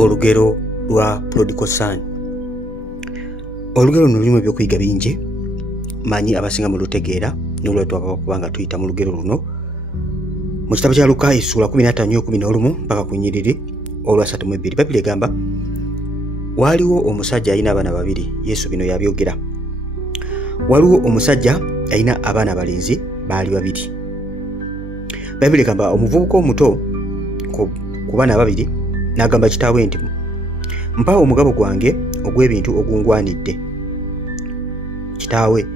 Olugero lwa prodigal son. Olugero luno lulimu ebyokuyiga bingi, manyi abasinga mu lutegeera n'olwo twakubanga tuyita mu lugero luno mu kitabo kya Luka essula 15:11 mpaka ku nnyiriri olwa 32. Bayibuli egamba waaliwo omusajja alina abaana babiri. Yesu bino yabyogera. Waliwo omusajja alina abaana balenzi baali babiri. Bayibuli egamba omuvubuka omuto ku baana babiri n'agamba kitaawe nti mpa omugabo gwange ogw'ebintu ogungwanidde. Kitaawe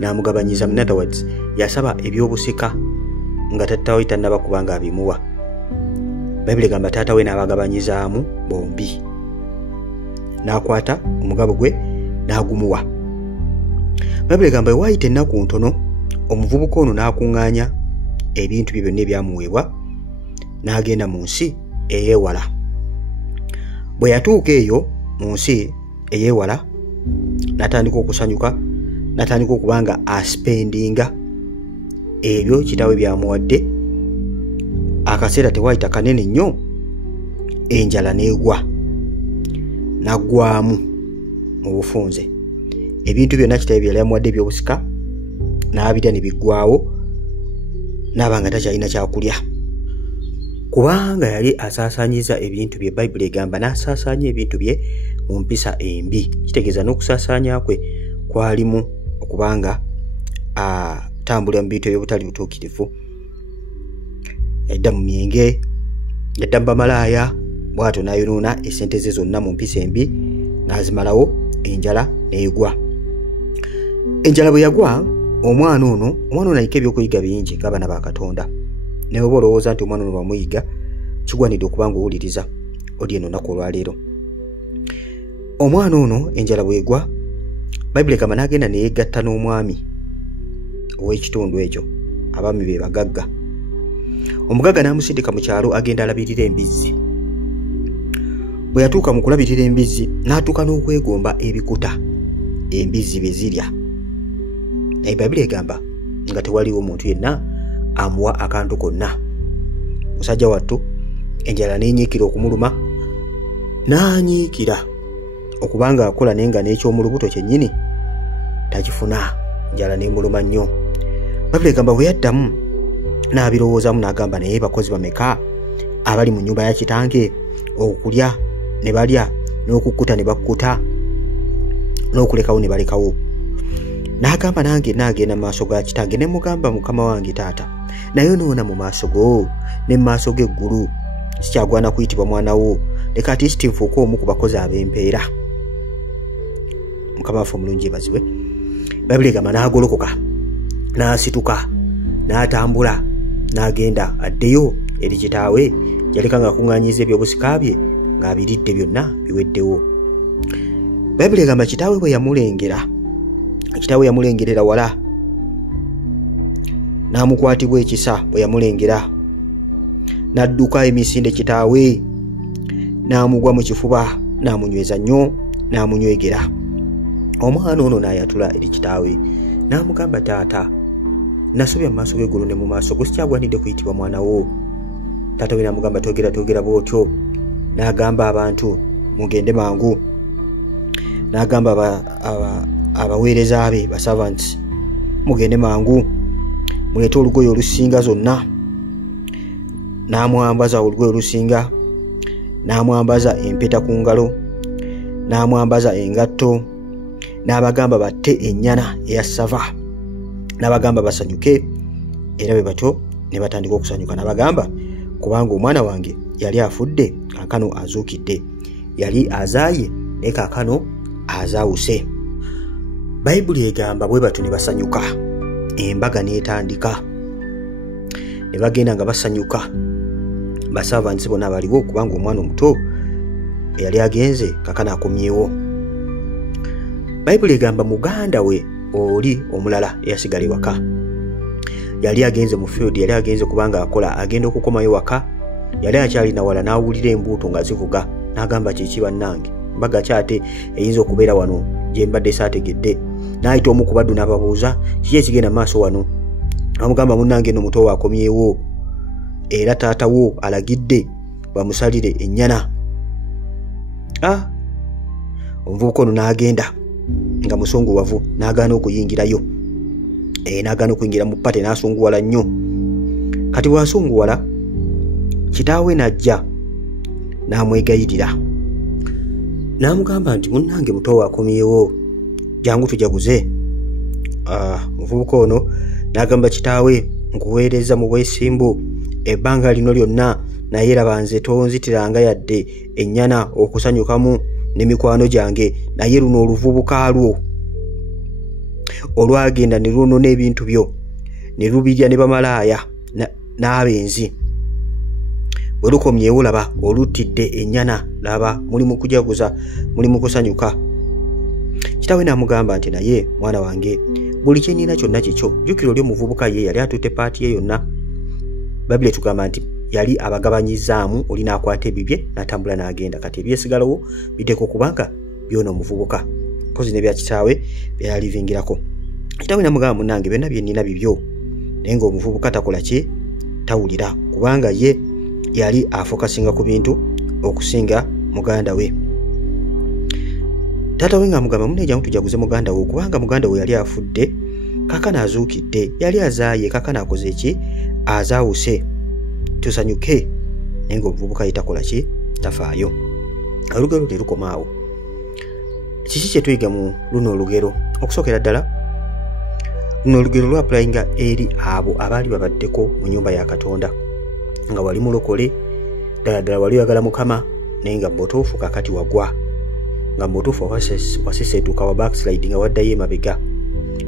n'amugabanyiza. In other words, yasaba ebyobusika nga tattawe tannaba kubanga abimuwa. Bayibuli egamba taata we n'abagabanyizaamu bombi, n'akwata omugabo gwe n'agumuwa. Bayibuli egamba waayita ennaku ntono omuvubuka ono n'akuŋŋaanya ebintu bye byonna ebyamuweebwa n'agenda mu nsi eyeewala. Bwe yatuuka eyo mu nsi eyeewala n'atandika okusanyuka, n'atandika okuba nga aspendinga ebyo kitaawe byamuwadde. Akaseera tewaayita kanene nnyo, enjala n'egwa, n'aggwaamu mu bufunze. Ebintu byonna kitaawe bye yali amuwadde ebyobusika n'abirya ne biggwaawo, n'aba nga takyalina kyakulya kubanga yali asaasaanyiza ebintu bye. Bayibuli egamba n'asaasaanya ebintu bye mu mpisa embi. Kitegeeza n'okusaasaanya kwe kwalimu okubanga atambulira mu bintu ebyobutali butuukirivu. Yadda mu myenge, yadda mu bamalaaya, bw'atyo n'ayonoona essente ze zonna mu mpisa embi n'azimalawo, enjala n'egwa. Enjala bwe yagwa, omwana ono aliko ebyokuyiga bingi ng'abaana ba Katonda. Ne bwe olowooza nti omwana ono bamuyiga, kigwanidde okuba nga owuliriza oli eno nnaku olwaleero. Omwana ono enjala bwegwa, Bayibuli egamba n'agenda ne yeegatta n'omwami ow'ekitundu ekyo. Abaami be bagagga. Omugagga n'amusindika mu kyalo agenda alabirira embizzi. Bwe yatuuka mu kulabirira embizzi n'atuuka n'okwegomba ebikuta embizzi bye zirya. Naye Bayibuli egamba nga tewaliwo omuntu yenna amuwa akantu konna. Musajja wattu enjala n'enyiikira okumuluma, n'anyiikira okubanga akola naye nga n'ekyomulubuto kyennyini takifuna. Enjala n'emuluma nnyo. Bayibuli egamba bwe yaddamu n'abirowoozaamu n'agamba naye bakozi bameka abali mu nnyumba ya kitange okulya ne balya, n'okukkuta ne bakkuta, n'okulekawo ne balekawo. N'agamba nange naagenda mu maaso ga kitange ne mugamba mukama wange taata, naye noona mu maaso go ne mu maaso g'eggulu sikyagwana kuyitibwa mwana wo, leka atiisiti nfuuke omu ku bakozi ab'empeera. Mukama waffe omulungi yeebazibwe. Bayibuli egamba n'agolokoka, n'asituka, n'atambula, n'agenda addeyo eri kitaawe. Yaleka nga akuŋŋaanyiza ebyobusika bye ng'abiridde byonna biweddewo. Bayibuli egamba kitaawe bwe yamulengera, kitaawe yamulengerera wala, n'amukwatibwa ekisa. Bwe yamulengera n'adduka emisinde kitaawe, n'amugwa mu kifuba, n'amunyweza nnyo, n'amunywegera. Omwana ono n'ayatula eri kitaawe n'amugamba taata, nasobya mu maaso g'eggulu ne mu maaso go, sikyagwanidde kuyitibwa mwana wo. Taata we n'amugamba togera bw'otyo. N'agamba abantu mugende mangu, n'agamba abaweereza be servants mugende mangu muleete olugoye olusinga zonna. N'amwambaza olugoye olusinga, n'amwambaza empeta ku ngalo, n'amwambaza engatto, n'abagamba batte ennyana eya ssava, n'abagamba basanyuke. Era bwe batyo ne batandika okusanyuka. N'abagamba kubanga omwana wange yali afudde, kaakano azuukidde. Yali azaaye naye kaakano azaawuse. Bayibuli egamba bwe batyo ne basanyuka. Embaga n'etandika. Ne bagenda nga basanyuka basaavansi bonna abaliwo kubanga omwana omuto eyali agenze kaakano akomyewo. Bayibuli egamba muganda we oli omulala eyasigala ewaka. Yali agenze mu field, yali agenze kubanga akola, agenda okukomayo waka. Yali akyalina wala n'awulira embuuto nga zivuga. N'agamba kiki bannange, mbaga kyate eyinza okubeera wano gye mbadde saategedde. N'ayita omu ku baddu n'ababuuza kiki ekigenda maaso wano. Amugamba munnange no muto akomyewo era taata wo alagidde bamusalire ennyana omuvubuka ono n'agenda nga musunguwavu n'agaana okuyingirayo. N'agaana okuyingira mu pate n'asunguwala nnyo. Kati bw'asunguwala kitaawe n'ajja n'amwegayirira n'amugamba nti munnange muto wakomyewo, jangu tujaguze. Omuvubuka ono n'agamba kitaawe, nkuweereza mu bwesimbu ebbanga lino lyonna, naye laba nze tonzitiranga yadde ennyana okusanyukamu ne mikwano gyange, naye luno oluvubuka lwo olwagenda ne lunona ebintu byo ne lubirya ne bamalaaya n'abenzi, bwe lukomyewo laba oluttidde ennyana, laba muli mu kujaguza, muli mu kusanyuka. Kitaawe n'amugamba nti naye mwana wange, buli kye nnina kyonna kikyo. Jjukira oli omuvubuka ye yali atutte paati ye yonna. Bayibuli etugamba nti yali abagabanyizaamu, oli n'akwata ebibye n'atambula n'agenda. Kati ebyesigalawo biteeka okubanga byona omuvubuka, kozi ne bya kitaawe byalivingirako. Kitaawe n'amugamba munnange, byonna bye nnina bibyo. Naye ng'omuvubuka takola ki? Tawulira, kubanga ye yali afokasinga ku bintu okusinga muganda we. Taata we ng'amugamba munne jangu tujaguze muganda we, kubanga muganda we yali afudde, kaakano azuukidde. Yali azaaye, kaakano akoze ki? Azaawuse, tusanyuke. Naye ng'omuvubuka ye takola ki? Tafaayo. Olugero terukoma awo. Kiki kye tuyiga mu luno olugero? Okusookera ddala, luno olugero lwapulayinga eri abo abaali babaddeko mu nnyumba ya Katonda, nga wali mulokole ddala ddala, wali oyagala Mukama, naye nga botuufu kakati wagwa, nga botuufu wasisetuka wa backslide, nga waddayo emabega,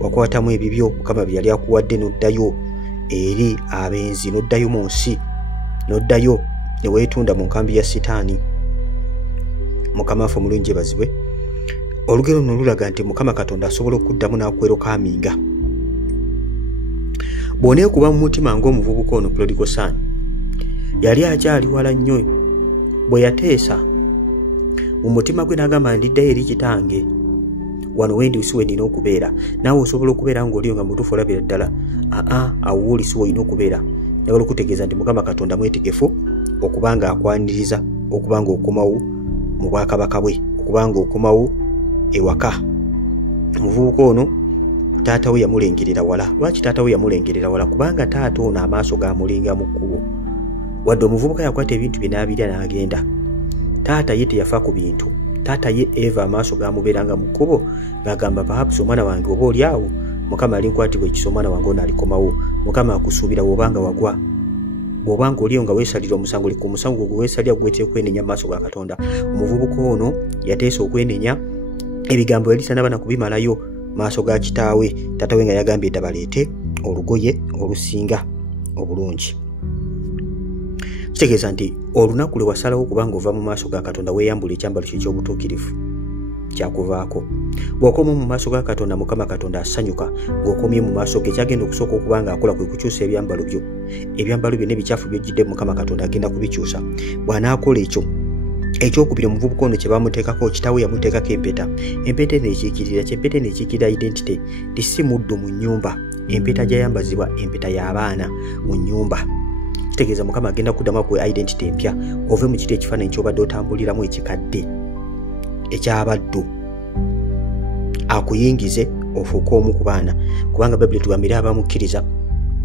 wakwatamu ebibyo Mukama bye yali akuwadde n'oddayo eri abenzi, n'oddayo mu nsi, n'oddayo ne weetunda mu nkambi ya Sitaani. Mukama affe omulungi ebazibwe. Olugero luno lulaga nti Mukama Katonda asobola okuddamu n'akwerokaaminga. Bw'oneekuba mu mutima ng'omuvubuka ono Prodigal Son, yali akyali wala nnyo. Bwe yateesa mu mutima gwe n'agamba ndiddayo eri kitange, wano wendi si we nina okubeera. Naawe osobola okubeera ng'oliyo nga mutuufu olabira ddala awo woli si woolina okubeera. Njagala okutegeeza nti Mukama Katonda mwetegefu okubanga akwaniriza, okubanga okomawo mu bwakabaka bwe, okubanga okomawo ewaka. Omuvubuka ono taata we yamulengerera wala. Lwaki taata we yamulengerera wala? Kubanga taata ono amaaso gamulinga mu kkubo. Wadde omuvubuka yakwata ebintu bye n'abirya n'agenda, taata ye teyafa ku bintu. Taata ye Eva amaaso gamubeeranga mu kkubo ng'agamba perhaps omwana wange oba oli awo, Mukama alinkwatibwa ekisa, omwana wange ono alikomawo. Mukama akusuubira bw'obanga wagwa, bw'obanga oliyo nga weesalira omusango, leka omusango gwe weesalira gweteeka okwenenya mu maaso ga Katonda. Omuvubuka ono yateesa okwenenya, ebigambo yali tanaba kubimalayo maaso ga kitaawe. Taata we nga yagambye dda baleete olugoye olusinga obulungi. Kitegeeza nti olunaku lwe wasalawo kubanga ova mu maaso ga Katonda weeyambula ekyambalo kye eky'obutuukirivu kyakuvaako. Bw'okoma mu maaso ga Katonda, Mukama Katonda asanyuka ng'okomye mu maaso ge. Kyagenda okusooka okubanga akola kwe kukyusa ebyambalo byo. Ebyambalo byo n'ebikyafu by'ojjidde Mukama Katonda agenda kubikyusa. Bw'anaakola ekyo, ekyokubiri omuvubuka ono kye bamuteekako, kitaawe yamuteekako empeta. Empeta neekiikirira, kyempeta neekiikirira identity. Tisi muddu mu nnyumba. Empeta gyayambazibwa empeta y'abaana mu nnyumba. Kitegeeza Mukama agenda kuddamu ku identity empya, ove mu kiti ekifaananyi ky'obadde otambuliramu ekikadde ekyabaddu, akuyingize ofuuke omu ku baana. Kubanga Bayibuli etugambira abamukkiriza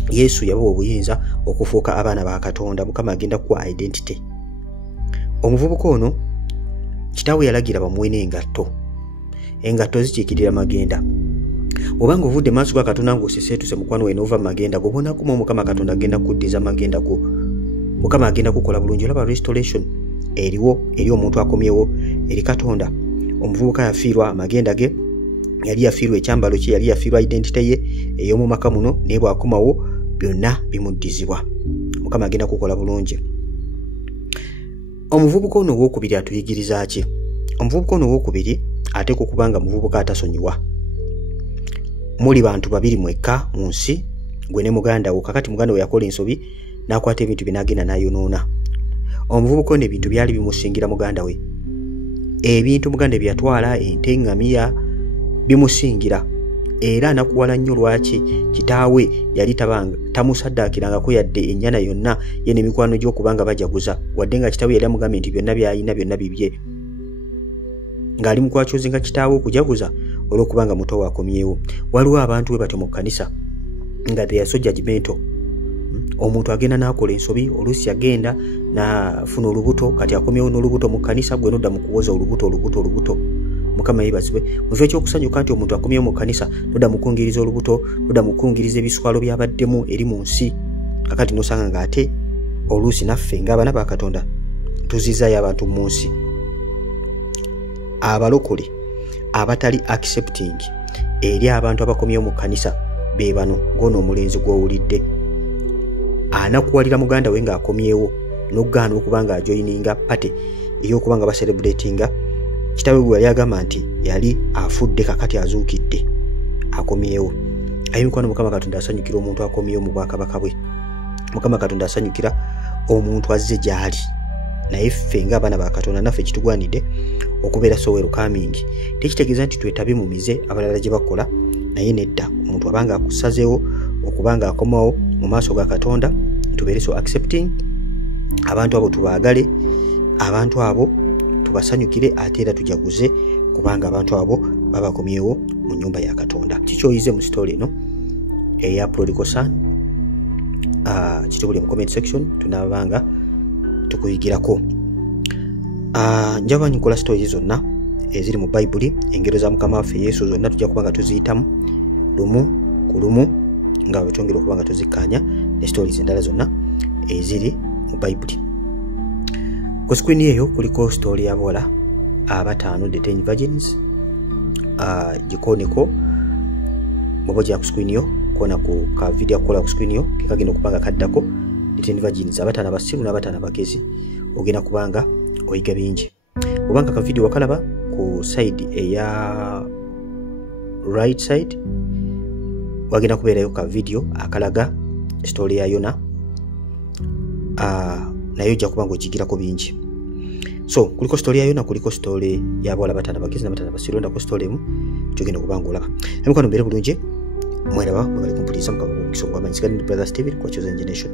Yesu yabawa obuyinza okufuuka abaana ba Katonda. Mukama agenda kuwa identity. Omuvubuka ono kitaawe yalagira bamuwe n'engatto. Engatto zikiikirira magenda. Obanga ovudde maaso ga Katonda ng'osiseetuse mukwano we n'ova mu magenda go, bonakumu Mukama Katonda agenda kuddiza magenda go. Mukama agenda kukola bulungi. Olaba restoration eriwo eri omuntu akomyewo eri Katonda. Omuvubuka yafiirwa amagenda ge, yali yafiirwa ekyambalo kye, yali yafiirwa identity ye ey'omu maka muno, naye bw'akomawo byonna bimuddizibwa. Mukama agenda kukola bulungi. Omuvubuka ono ow'okubiri atuyigiriza ki? Omuvubuka ono ow'okubiri ateekwa okubanga muvubuka atasonyiwa. Muli bantu babiri mwekka mu nsi, gwe ne muganda wo. Kakati muganda we yakola ensobi n'akwata ebintu bye n'agenda n'ayonoona. Omuvubuka ono ebintu byali bimusingira muganda we. Ebintu muganda bye yatwala, ente, eŋŋamiya, bimusingira. Era anakuwala nnyo. Lwaki? Kitaawe yali tamusaddaakirangako yadde ennyana yonna ye n'emikwano gy'okubanga bajaguza, wadde nga kitaawe yali amugambye nti byonna by'alina byonna bibye. ng'ali mu kwacyozinga kitaawe okujaguza olw'okubanga muto waakomyewo. Waliwo abantu bwe batyo mu kkanisa nga they are so judgmental. Omuntu agenda n'akola ensobi, oluusi agenda n'afuna olubuto, kati akomyewo n'olubuto mu kkanisa, gwe nodda mu kuwoza olubuto. Mukama yeebazibwe. Mu kifo ky'okusanyuka nti omuntu akomyewo mu kkanisa, nodda mu kungiriza olubuto, nodda mu kungiriza ebiswalo byabaddemu eri mu nsi. Kakati n'osanga ng'ate oluusi naffe ng'abaana ba Katonda tuzizaayo abantu mu nsi. Abalokole abatali accepting eri abantu abakomyewo mu kkanisa be bano, ng'ono omulenzi gw'owulidde anakuwalira muganda we ng'akomyewo n'okugaana okuba nga ajoyininga pate ey'okuba nga baselebratinga kitaawe gwe yali agamba nti yali afudde kakati azuukidde akomyewo. Ayi mikwano, Mukama Katonda asanyukira omuntu akomyewo mu bwakabaka bwe. Mukama Katonda asanyukira omuntu azze gy'ali. Naye ffe ng'abaana ba Katonda naffe kitugwanidde okubeera so welcoming. Tekitegeeza nti twetabe mu mize abalala gye bakola, naye nedda omuntu abanga akusazeewo okuba nga akomawo mu maaso ga Katonda, tubeere so accepting. Abantu abo tubaagale, abantu abo tubasanyukire, ate era tujaguze kubanga abantu abo babakomyewo mu nnyumba ya Katonda. Kikyoyize mu story eno eya Prodigal Son, kitubule mu comment section, tunaabanga tukuyigirako. Njaba nkola story zonna eziri mu Bible, engero za Mukama waffe Yesu zonna tujja kuba nga tuziyitamu lumu ku lumu nga bwe twongera okuba nga tuzikkaanya ne stories endala zonna eziri mu Bible. Ku screen eyo kuliko story y'abawala abataano, the 10 virgins. Gikooneko bw'oba ojja ku screen eyo kuona ku ka video akola ku screen eyo kekagenda okuba nga kaddako, the 10 virgins, abataano abasiru n'abataano abagezi. Ogenda kubanga oyiga bingi. Obanga ka video wakalaba ku side eya right side, wagenda kubeerayo ka video akalaga story ya Yona, nayo ojja kubanga ogigirako bingi. So kuliko story ya Yona, kuliko story y'abawala bataano abagezi n'abataano abasiru. Ndako story emu gyogenda okubanga olaba. Emikono mbeere bulungi, mweraba bwe bali kumpuliriza Mukama w'omukisa ogw'amaanyi. Sigala ndi Brother Steven kwa Chosen Generation.